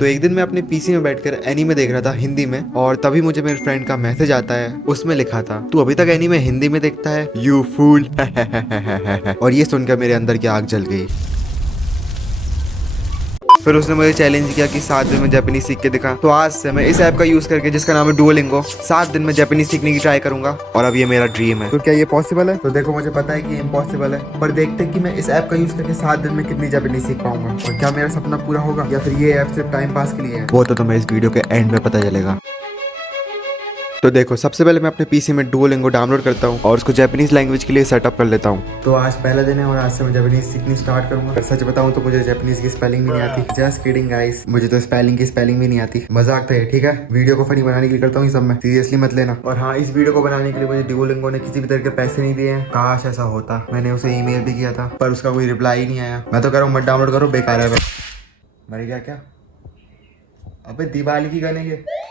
तो एक दिन मैं अपने पीसी में बैठकर एनीमे देख रहा था हिंदी में, और तभी मुझे मेरे फ्रेंड का मैसेज आता है। उसमें लिखा था, तू अभी तक एनीमे हिंदी में देखता है, यू फूल। और ये सुनकर मेरे अंदर की आग जल गई। फिर उसने मुझे चैलेंज किया कि 7 दिन में जापानीज सीख के दिखा। तो आज से मैं इस ऐप का यूज करके, जिसका नाम है डुओलिंगो, 7 दिन में जापानीज सीखने की ट्राई करूंगा। और अब ये मेरा ड्रीम है। तो क्या ये पॉसिबल है? तो देखो, मुझे पता है कि ये इम्पॉसिबल है, पर देखते हैं कि मैं इस ऐप का यूज करके 7 दिन में कितनी जापानीज सीख पाऊंगा, और क्या मेरा सपना पूरा होगा या फिर ये ऐप सिर्फ टाइम पास के लिए है। वो तो तुम्हें इस वीडियो के एंड में पता चलेगा। तो देखो, सबसे पहले मैं अपने पीसी में डुओलिंगो डाउनलोड करता हूँ और उसको जापानीज लैंग्वेज के लिए सेटअप कर लेता हूँ। तो आज पहला दिन है और आज से मैं जापानीज सीखनी स्टार्ट करूंगा। सच बताऊं तो मुझे जापानीज की स्पेलिंग भी नहीं आती। जस्ट किडिंग गाइस, मुझे तो स्पेलिंग भी नहीं आती। मजाक था ये, ठीक है? वीडियो को फनी बनाने के लिए करता हूँ सब, मैं सीरियसली मत लेना। और हाँ, इस वीडियो को बनाने के लिए मुझे डुओलिंगो ने किसी भी तरह के पैसे नहीं दिए हैं। काश ऐसा होता। मैंने उसे ईमेल भी किया था पर उसका कोई रिप्लाई ही नहीं आया। मैं तो कह रहा हूँ मत डाउनलोड करो, बेकार है। मर गया क्या? अबे दिवाली की गाने के।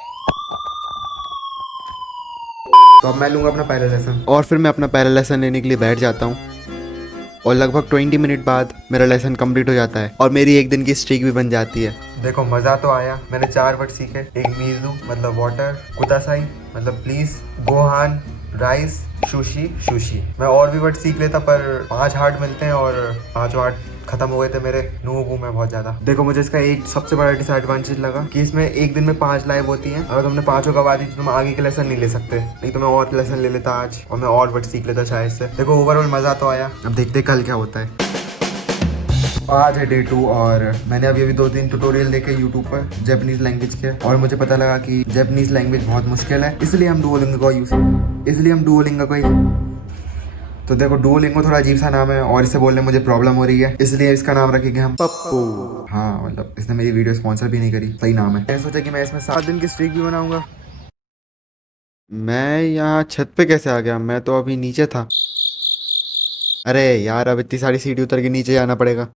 तो अब मैं लूंगा अपना पहला लेसन, और फिर मैं अपना पहला लेसन लेने के लिए बैठ जाता हूँ। और लगभग 20 मिनट बाद मेरा लेसन कंप्लीट हो जाता है और मेरी एक दिन की स्ट्रीक भी बन जाती है। देखो, मजा तो आया। मैंने 4 वर्ड सीखे। एक मीजू मतलब वाटर, कुतासाई मतलब please, Gohan rice, sushi sushi. मैं और भी वर्ड सीख लेता पर 5 हार्ट मिलते हैं और 5 हार्ट खत्म हो गए थे मेरे। नूब हूं मैं बहुत ज्यादा। देखो, मुझे इसका एक सबसे बड़ा डिसएडवांटेज लगा कि इसमें एक दिन में 5 लाइव होती हैं। अगर तुमने 5 गवा दी तो तुम आगे के लेसन नहीं ले सकते। नहीं तो मैं और लेसन ले लेता आज, और मैं और वर्ड सीख लेता शायद से। देखो, ओवरऑल मजा तो आया। अब देखते कल क्या होता है। आज है डे 2 और मैंने अभी 2-3 ट्यूटोरियल देखे यूट्यूब पर जापानीज लैंग्वेज के, और मुझे पता लगा कि जापानीज लैंग्वेज बहुत मुश्किल है। इसलिए हम डुओलिंगो का तो देखो, डुओलिंगो थोड़ा अजीब सा नाम है और इसे बोलने में मुझे प्रॉब्लम हो रही है, इसलिए इसका नाम रखेंगे हम पप्पू। हाँ, मतलब इसने मेरी वीडियो स्पॉन्सर भी नहीं करी। सही नाम है। मैंने सोचा कि मैं इसमें 7 दिन की स्ट्रीक भी बनाऊंगा। मैं यहाँ छत पे कैसे आ गया? मैं तो अभी नीचे था। अरे यार, अब इतनी सारी सीढ़ी उतर के नीचे जाना पड़ेगा।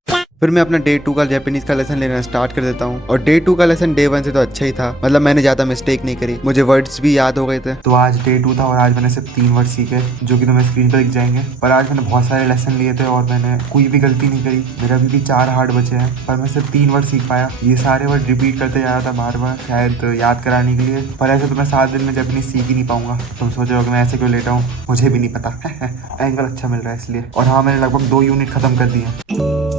फिर मैं अपना डे 2 का जापानीज का लेसन लेना स्टार्ट कर देता हूँ। और डे 2 का लेसन डे 1 से तो अच्छा ही था। मतलब मैंने ज्यादा मिस्टेक नहीं करी, मुझे वर्ड्स भी याद हो गए थे। तो आज डे 2 था और आज मैंने सिर्फ 3 वर्ड सीखे, जो कि तुम्हें स्क्रीन पर दिख जाएंगे। पर आज मैंने बहुत सारे लेसन लिए थे और मैंने कोई भी गलती नहीं करी। मेरे अभी भी 4 हार्ड बचे हैं, पर मैं सिर्फ 3 वर्ड सीख पाया। ये सारे वर्ड रिपीट करते जा रहा था बार बार, शायद याद कराने के लिए। पर ऐसे तो मैं 7 दिन में जापानीज सीख ही नहीं पाऊंगा। तुम सोच रहे हो कि मैं ऐसे क्यों लेटा हूँ? मुझे भी नहीं पता। एंगल अच्छा मिल रहा है इसलिए। और हाँ, मैंने लगभग 2 यूनिट खत्म कर दिए।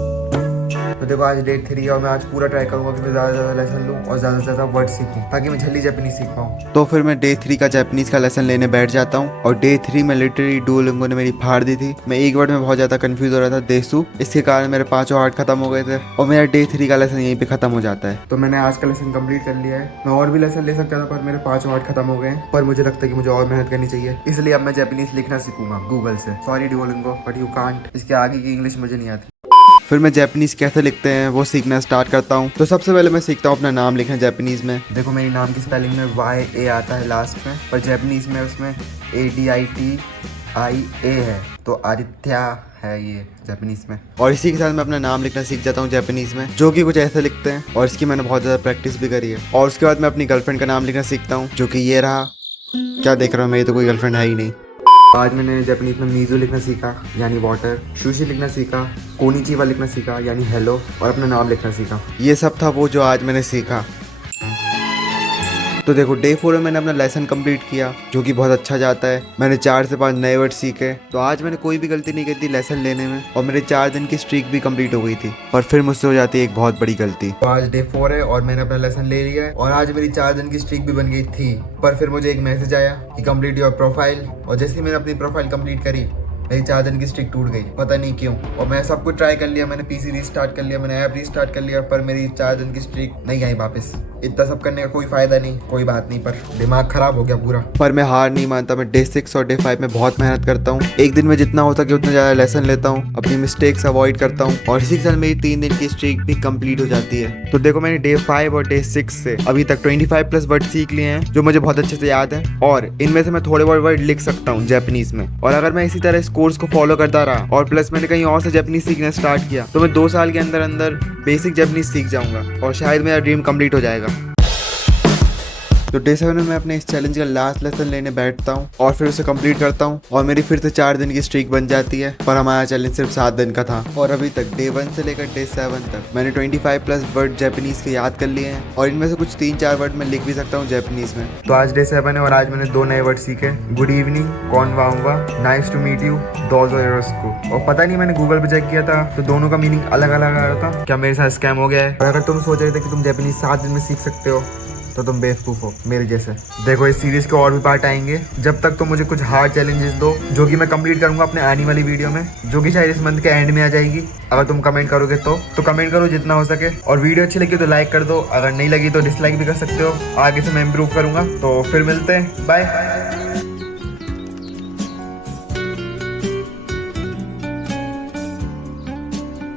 तो देखो, आज डे 3 है और मैं आज पूरा ट्राई करूंगा कि मैं ज़्यादा से ज़्यादा लेसन लूँ और ज़्यादा से ज़्यादा वर्ड सीखूं, ताकि मैं जल्दी जापानीज सीख पाऊँ। तो फिर मैं डे 3 का जापानीज का लेसन लेने बैठ जाता हूँ। और डे 3 में लिटरली डुओलिंगो ने मेरी फाड़ दी थी। मैं एक वर्ड में बहुत ज़्यादा कंफ्यूज हो रहा था, देसू। इसके कारण मेरे 5 हार्ट खत्म हो गए थे और मेरा डे 3 का लेसन यहीं पे खत्म हो जाता है। तो मैंने आज का लेसन कंप्लीट कर लिया है। मैं और भी लेसन ले सकता था पर मेरे 5 हार्ट खत्म हो गए। पर मुझे लगता है कि मुझे और मेहनत करनी चाहिए, इसलिए अब मैं जापानीज लिखना सीखूंगा गूगल से। Sorry Duolingo, but you can't. इसके आगे की इंग्लिश मुझे नहीं आती। फिर मैं जापानीज कैसे लिखते हैं वो सीखना स्टार्ट करता हूँ। तो सबसे पहले मैं सीखता हूँ अपना नाम लिखना जापानीज में। देखो, मेरी नाम की स्पेलिंग में YA आता है लास्ट में, पर जापानीज में उसमें ADITIA है, तो आदित्य है ये जापानीज में। और इसी के साथ मैं अपना नाम लिखना सीख जाता हूँ जापानीज में, जो कि कुछ ऐसे लिखते हैं, और इसकी मैंने बहुत ज़्यादा प्रैक्टिस भी करी है। और उसके बाद मैं अपनी गर्लफ्रेंड का नाम लिखना सीखता हूँ, जो कि ये रहा। क्या देख रहा हूँ, मेरी तो कोई गर्लफ्रेंड है ही नहीं। आज मैंने जापानीज में मीजू लिखना सीखा यानी वाटर, सुशी लिखना सीखा, कोनिचिवा लिखना सीखा यानी हेलो, और अपना नाम लिखना सीखा। ये सब था वो जो आज मैंने सीखा। तो देखो, डे 4 में मैंने अपना लेसन कंप्लीट किया, जो कि बहुत अच्छा जाता है। मैंने 4 से 5 नए वर्ड सीखे। तो आज मैंने कोई भी गलती नहीं की थी लेसन लेने में, और मेरे 4 दिन की स्ट्रीक भी कंप्लीट हो गई थी। पर फिर मुझसे हो जाती है एक बहुत बड़ी गलती। तो आज डे 4 है और मैंने अपना लेसन ले लिया है, और आज मेरी 4 दिन की स्ट्रीक भी बन गई थी। पर फिर मुझे एक मैसेज आया कि कंप्लीट योर प्रोफाइल, और जैसे ही मैंने अपनी प्रोफाइल कंप्लीट करी, मेरी 4 दिन की स्ट्रिक टूट गई, पता नहीं क्यों। और मैं सब कुछ ट्राई कर लिया, मैंने पीसी रीस्टार्ट कर लिया, मैंने ऐप रीस्टार्ट कर लिया, पर मेरी 4 दिन की स्ट्रिक नहीं आई वापस। इतना सब करने का कोई फायदा नहीं, कोई बात नहीं, पर दिमाग खराब हो गया पूरा। पर मैं हार नहीं मानता। मैं डे 6 और डे 5 में बहुत मेहनत करता हूँ। एक दिन में जितना हो सके उतना ज़्यादा लेसन लेता हूँ, अपनी मिस्टेक्स अवॉइड करता हूँ, और इसी के साथ मेरी 3 दिन की स्ट्रिक भी कंप्लीट हो जाती है। तो देखो, मैंने डे 5 और डे 6 से अभी तक 25+ वर्ड सीख लिए हैं, जो मुझे बहुत अच्छे से याद है, और इनमें से मैं थोड़े बहुत वर्ड लिख सकता हूँ जापानीज में। और अगर मैं इसी तरह इस कोर्स को फॉलो करता रहा और प्लस मैंने कहीं और से जापानीज सीखना स्टार्ट किया, तो मैं 2 साल के अंदर अंदर बेसिक जापानीज सीख जाऊंगा और शायद मेरा ड्रीम कंप्लीट हो जाएगा। तो डे 7 में मैं अपने इस चैलेंज का लास्ट लेसन लेने बैठता हूँ और फिर उसे कंप्लीट करता हूँ और मेरी फिर से 4 दिन की स्ट्रीक बन जाती है। पर हमारा चैलेंज सिर्फ 7 दिन का था और अभी तक डे 1 से लेकर डे 7 तक मैंने 25+ वर्ड जापानीज के याद कर लिए हैं और इनमें से कुछ 3-4 वर्ड मैं लिख भी सकता हूँ जापानीज में। तो आज डे 7 है और आज मैंने 2 नए वर्ड सीखे, गुड इवनिंग, कॉनवांगा, नाइस टू मीट यू, दोजो योरोशिकु। और पता नहीं मैंने गूगल पे चेक किया था तो दोनों का मीनिंग अलग अलग आ रहा था। क्या मेरे साथ स्कैम हो गया है? और अगर तुम सोच रहे थे कि तुम जापानीज 7 दिन में सीख सकते हो तो तुम बेवकूफ हो मेरे जैसे। देखो इस सीरीज के और भी पार्ट आएंगे जब तक तुम मुझे कुछ हार्ड चैलेंजेस दो जो कि मैं कंप्लीट करूंगा अपने आने वाली वीडियो में, जो कि शायद इस मंथ के एंड में आ जाएगी। अगर तुम कमेंट करोगे तो कमेंट करो जितना हो सके, और वीडियो अच्छी लगी तो लाइक कर दो, अगर नहीं लगी तो डिसलाइक भी कर सकते हो। आगे से मैं इम्प्रूव करूंगा। तो फिर मिलते हैं, बाय।